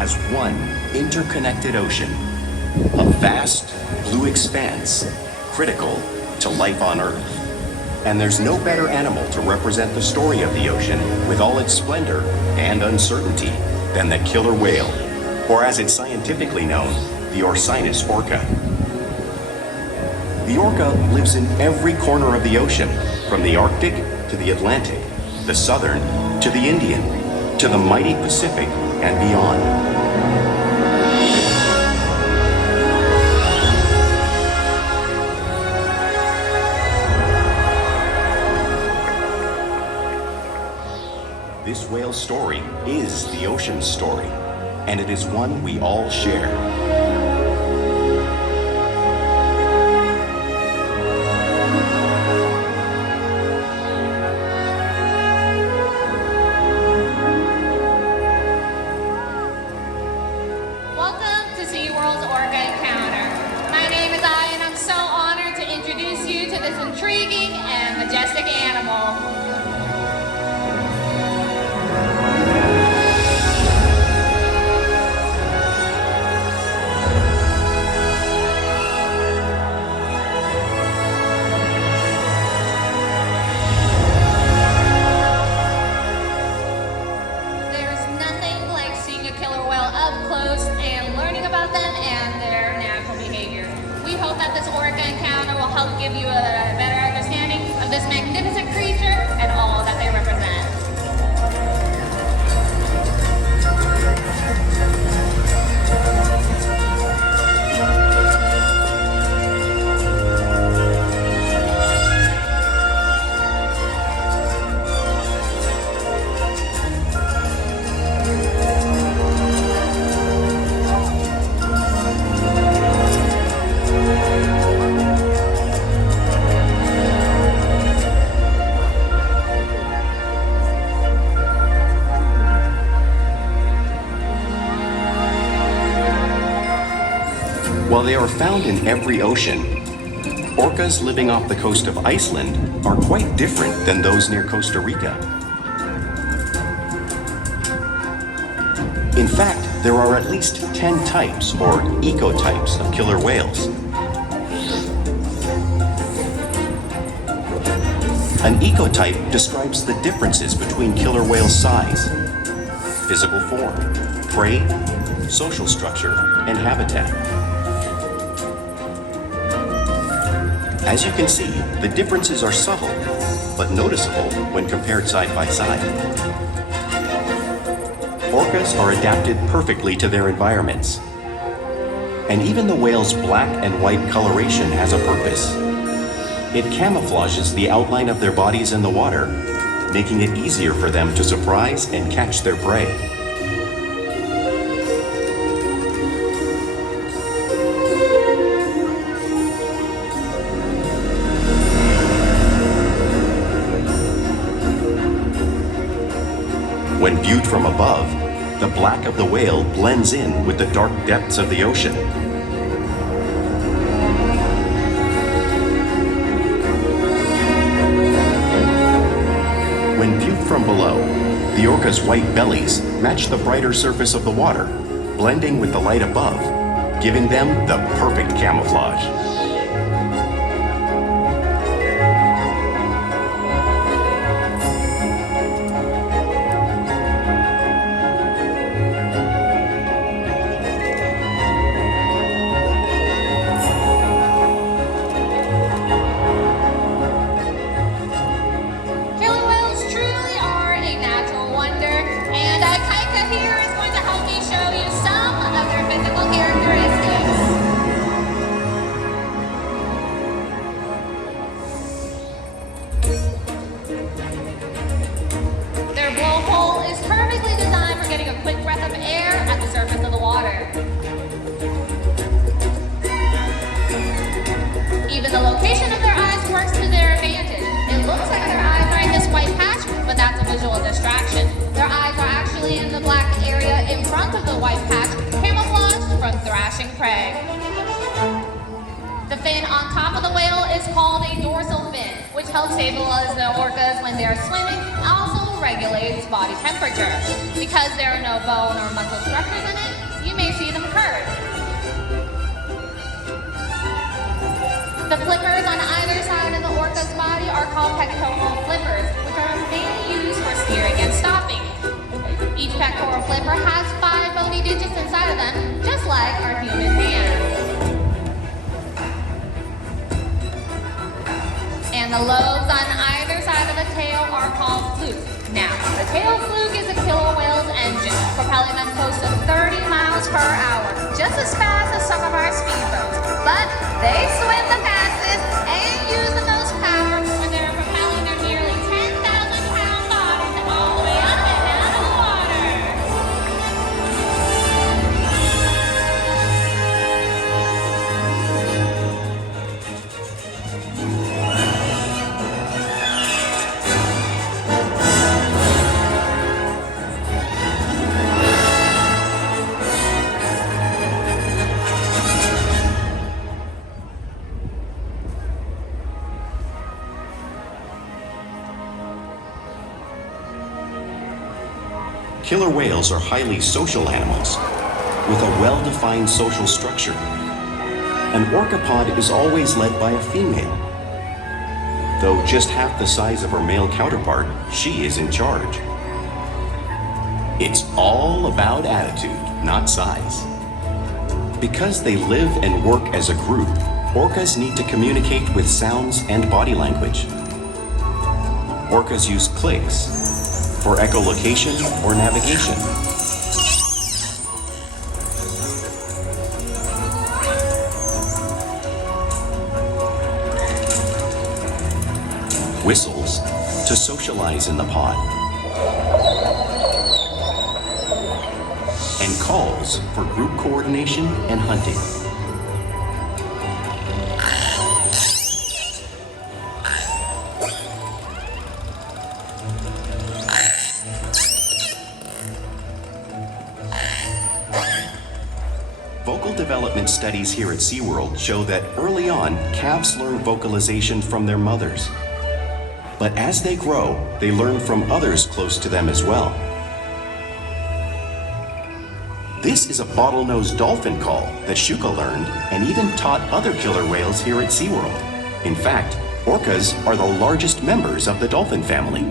has one interconnected ocean, a vast blue expanse critical to life on Earth. And there's no better animal to represent the story of the ocean with all its splendor and uncertainty than the killer whale, or as it's scientifically known, the Orcinus orca. The orca lives in every corner of the ocean, from the Arctic to the Atlantic, the Southern to the Indian, to the mighty Pacific and beyond. This whale's story is the ocean's story, and it is one we all share. Welcome to SeaWorld's Orca Encounter. My name is Ai, and I'm so honored to introduce you to this intriguing and majestic animal. Give you a better understanding of this magnificent creature and all that they represent. While they are found in every ocean, orcas living off the coast of Iceland are quite different than those near Costa Rica. In fact, there are at least 10 types or ecotypes of killer whales. An ecotype describes the differences between killer whales' size, physical form, prey, social structure, and habitat. As you can see, the differences are subtle, but noticeable when compared side by side. Orcas are adapted perfectly to their environments. And even the whale's black and white coloration has a purpose. It camouflages the outline of their bodies in the water, making it easier for them to surprise and catch their prey. When viewed from above, the black of the whale blends in with the dark depths of the ocean. When viewed from below, the orca's white bellies match the brighter surface of the water, blending with the light above, giving them the perfect camouflage. Even the location of their eyes works to their advantage. It looks like their eyes are in this white patch, but that's a visual distraction. Their eyes are actually in the black area in front of the white patch, camouflaged from thrashing prey. The fin on top of the whale is called a dorsal fin, which helps stabilize the orcas when they are swimming, and also regulates body temperature. Because there are no bone or muscle structures in it, may see them curve. The flippers on either side of the orca's body are called pectoral flippers, which are mainly used for steering and stopping. Each pectoral flipper has 5 bony digits inside of them, just like our human hand. And the lobes on either side of the tail are called flukes. Now, the tail fluke is a killer whale's engine, propelling them close to 30 miles per hour, just as fast as some of our speedboats. But they swim the fastest and use the most power when they're propelling their nearly 10,000-pound bodies all the way up and out of the water. Killer whales are highly social animals with a well-defined social structure. An orcapod is always led by a female. Though just half the size of her male counterpart, she is in charge. It's all about attitude, not size. Because they live and work as a group, orcas need to communicate with sounds and body language. Orcas use clicks for echolocation or navigation. Whistles to socialize in the pod. And calls for group coordination and hunting. Vocal development studies here at SeaWorld show that early on, calves learn vocalization from their mothers. But as they grow, they learn from others close to them as well. This is a bottlenose dolphin call that Shuka learned and even taught other killer whales here at SeaWorld. In fact, orcas are the largest members of the dolphin family.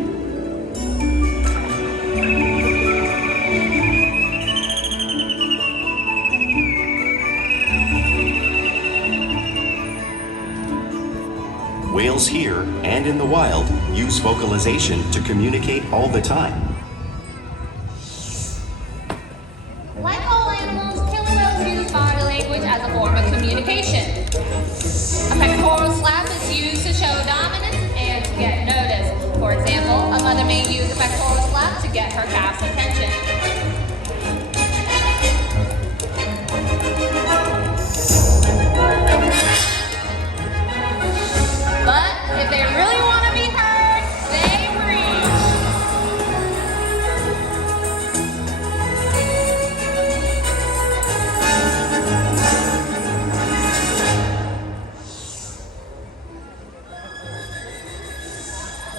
Whales here and in the wild use vocalization to communicate all the time. Like all animals, killer whales use body language as a form of communication. A pectoral slap is used to show dominance and to get noticed. For example, a mother may use a pectoral slap to get her calf's attention. But if they really want to be heard, they reach.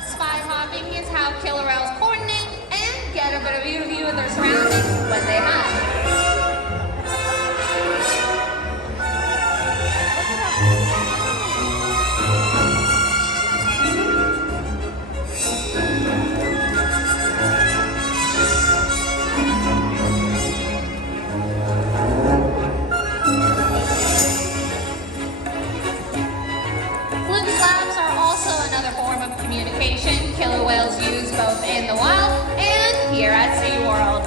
Spy hopping is how killer whales coordinate and get a better view of their surroundings when they hunt. Communication killer whales use both in the wild and here at SeaWorld.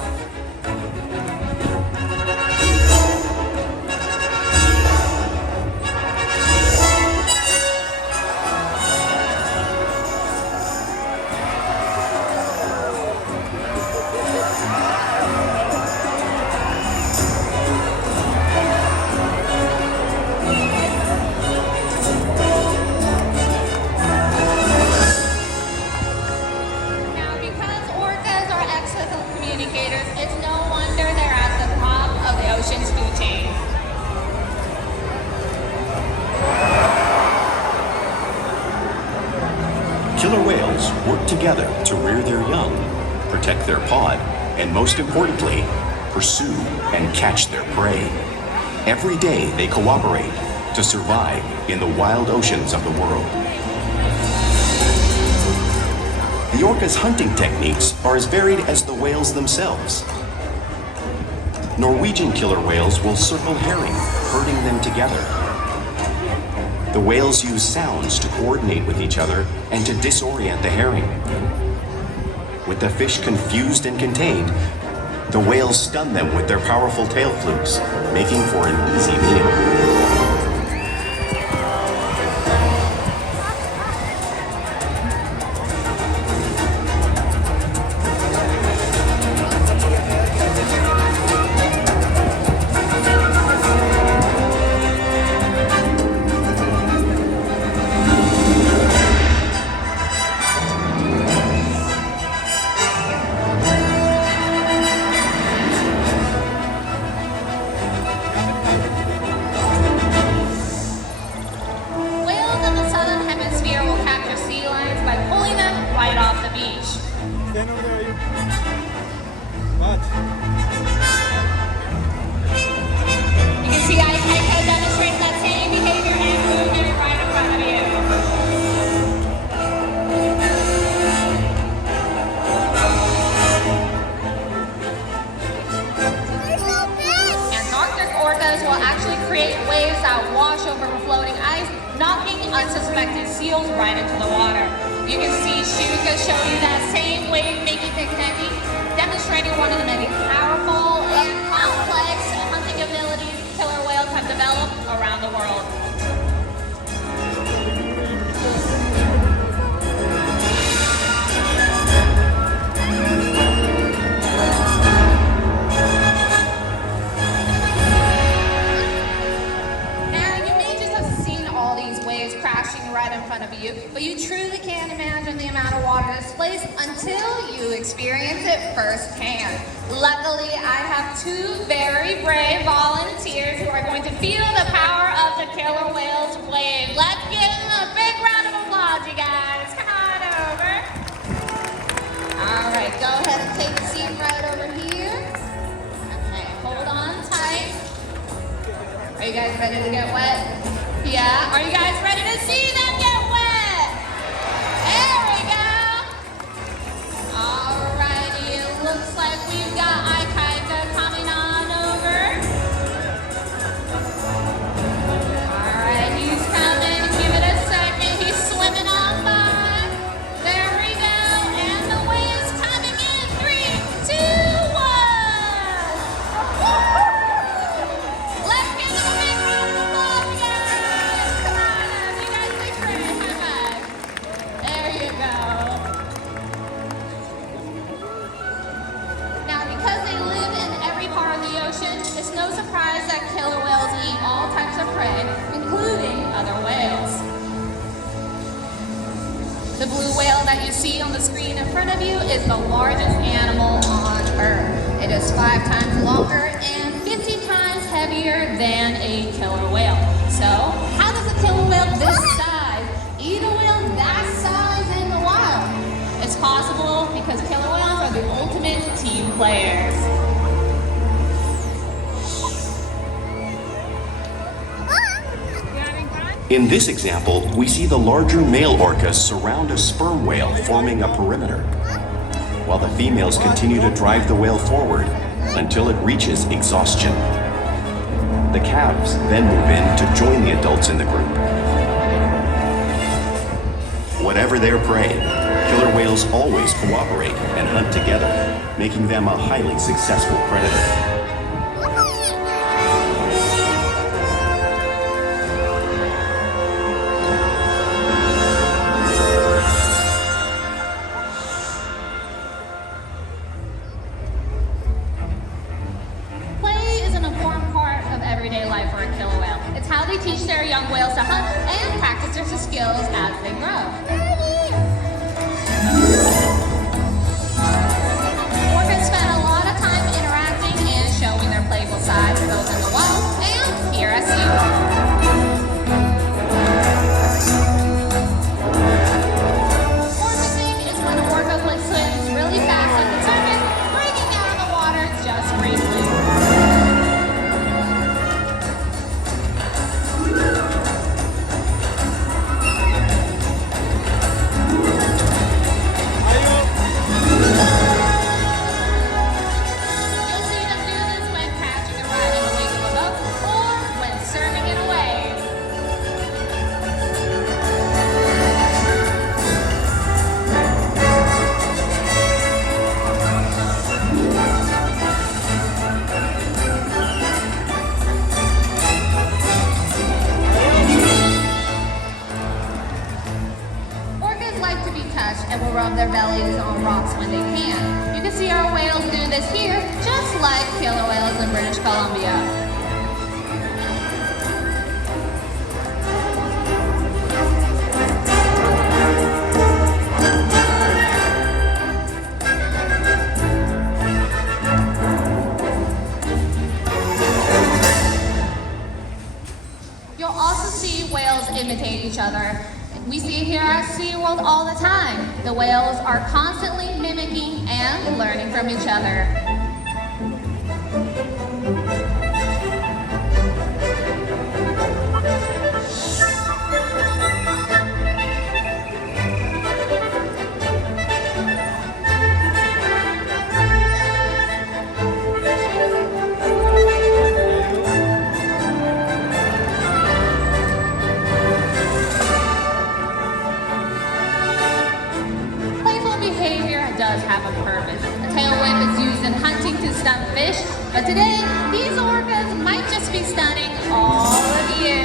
It's no wonder they're at the top of the ocean's food chain. Killer whales work together to rear their young, protect their pod, and most importantly, pursue, and catch their prey. Every day they cooperate to survive in the wild oceans of the world. The orca's hunting techniques are as varied as the whales themselves. Norwegian killer whales will circle herring, herding them together. The whales use sounds to coordinate with each other and to disorient the herring. With the fish confused and contained, the whales stun them with their powerful tail flukes, making for an easy meal. Will actually create waves that wash over floating ice, knocking unsuspected seals right into the water. You can see Shuka show you that same wave-making technique, demonstrating one of the many powerful and complex hunting abilities killer whales have developed around the world. But you truly can't imagine the amount of water displaced until you experience it firsthand. Luckily, I have two very brave volunteers who are going to feel the power of the killer whale's wave. Let's give them a big round of applause, you guys. Come on over. All right, go ahead and take a seat right over here. Okay, hold on tight. Are you guys ready to get wet? Yeah? Are you guys ready to see them get wet? There we go. Alrighty, it looks like we've got Aikaika coming on over. Alright, he's coming. Give it a second. He's swimming on by. There we go. And the wave's coming in. 3, 2, 1. Let's give them a big round of applause, guys. Come on up. You guys look great. High five. There you go. Now, because they live in every part of the ocean, it's no surprise that killer whales eat all types of prey, including other whales. The blue whale that you see on the screen in front of you is the largest animal on Earth. It is 5 times longer and 50 times heavier than a killer whale. So, how does a killer whale this size eat a whale that size in the wild? It's possible because killer whales are the ultimate team players. In this example, we see the larger male orcas surround a sperm whale, forming a perimeter, while the females continue to drive the whale forward until it reaches exhaustion. The calves then move in to join the adults in the group. Whatever their prey, killer whales always cooperate and hunt together, making them a highly successful predator. Teach their young whales to hunt and practice their skills as they grow. Orcas spend a lot of time interacting and showing their playful sides, both in the wild and here at SeaWorld. Orcasing is when an orca swims really fast at the surface, breaking out of the water just briefly. bellies on rocks when they can. You can see our whales do this here, just like killer whales in British Columbia. You'll also see whales imitate each other. We see it here at SeaWorld all the time. The whales are constantly mimicking and learning from each other. Does have a purpose. A tail whip is used in hunting to stun fish, but today these orcas might just be stunning all of you.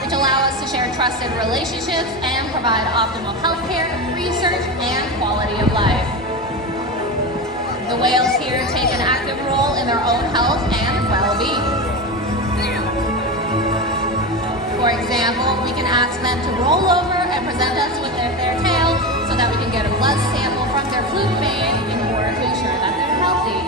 Which allow us to share trusted relationships and provide optimal healthcare, research, and quality of life. The whales here take an active role in their own health and well-being. For example, we can ask them to roll over and present us with their tail so that we can get a blood sample from their fluid vein in order to ensure that they're healthy.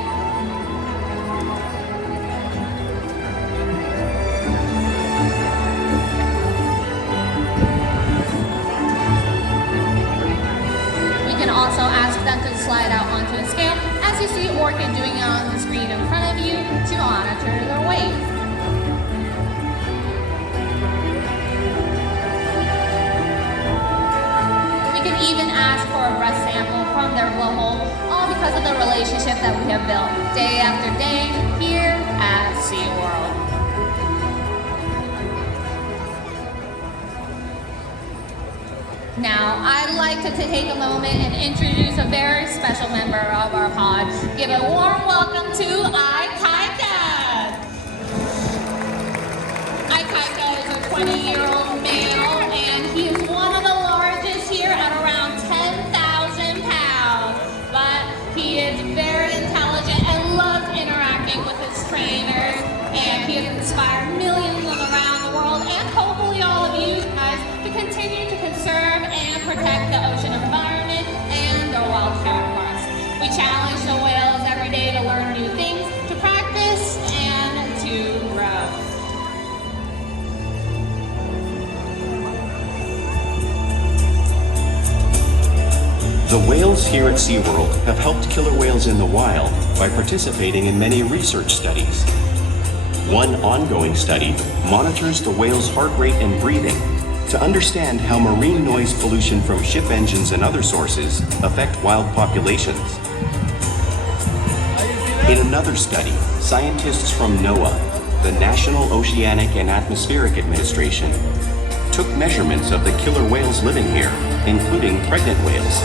Also ask them to slide out onto a scale, as you see Orca doing on the screen in front of you, to monitor their weight. We can even ask for a breath sample from their blowhole, all because of the relationship that we have built day after day here at SeaWorld. Now, I'd like to take a moment and introduce a very special member of our pod. Give a warm welcome to Ikaika. Ikaika is a 20-year-old male, and he is one of the largest here at around 10,000 pounds. But he is very intelligent and loves interacting with his trainers, and he has inspired millions around the world, and hopefully all of you guys, to continue to conserve and protect the ocean environment and their wild counterparts. We challenge the whales every day to learn new things, to practice, and to grow. The whales here at SeaWorld have helped killer whales in the wild by participating in many research studies. One ongoing study monitors the whale's heart rate and breathing to understand how marine noise pollution from ship engines and other sources affect wild populations. In another study, scientists from NOAA, the National Oceanic and Atmospheric Administration, took measurements of the killer whales living here, including pregnant whales.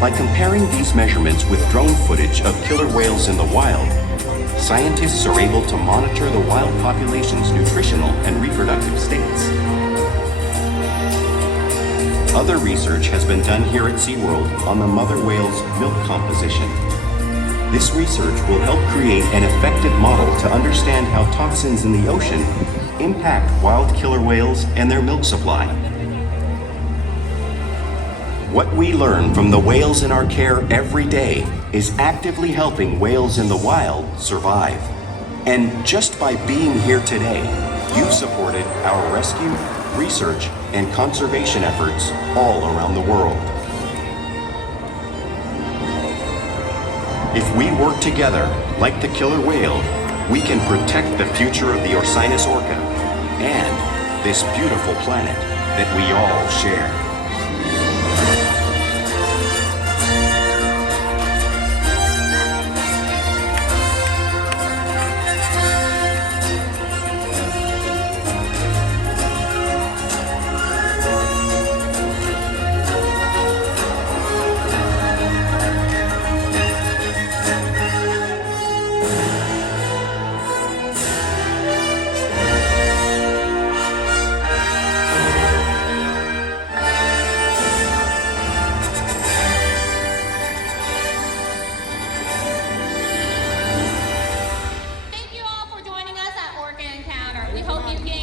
By comparing these measurements with drone footage of killer whales in the wild, scientists are able to monitor the wild population's nutritional and reproductive states. Other research has been done here at SeaWorld on the mother whale's milk composition. This research will help create an effective model to understand how toxins in the ocean impact wild killer whales and their milk supply. What we learn from the whales in our care every day is actively helping whales in the wild survive. And just by being here today, you've supported our rescue, research, and conservation efforts all around the world. If we work together, like the killer whale, we can protect the future of the Orcinus orca and this beautiful planet that we all share. Thank you all for joining us at Orca Encounter. We hope you get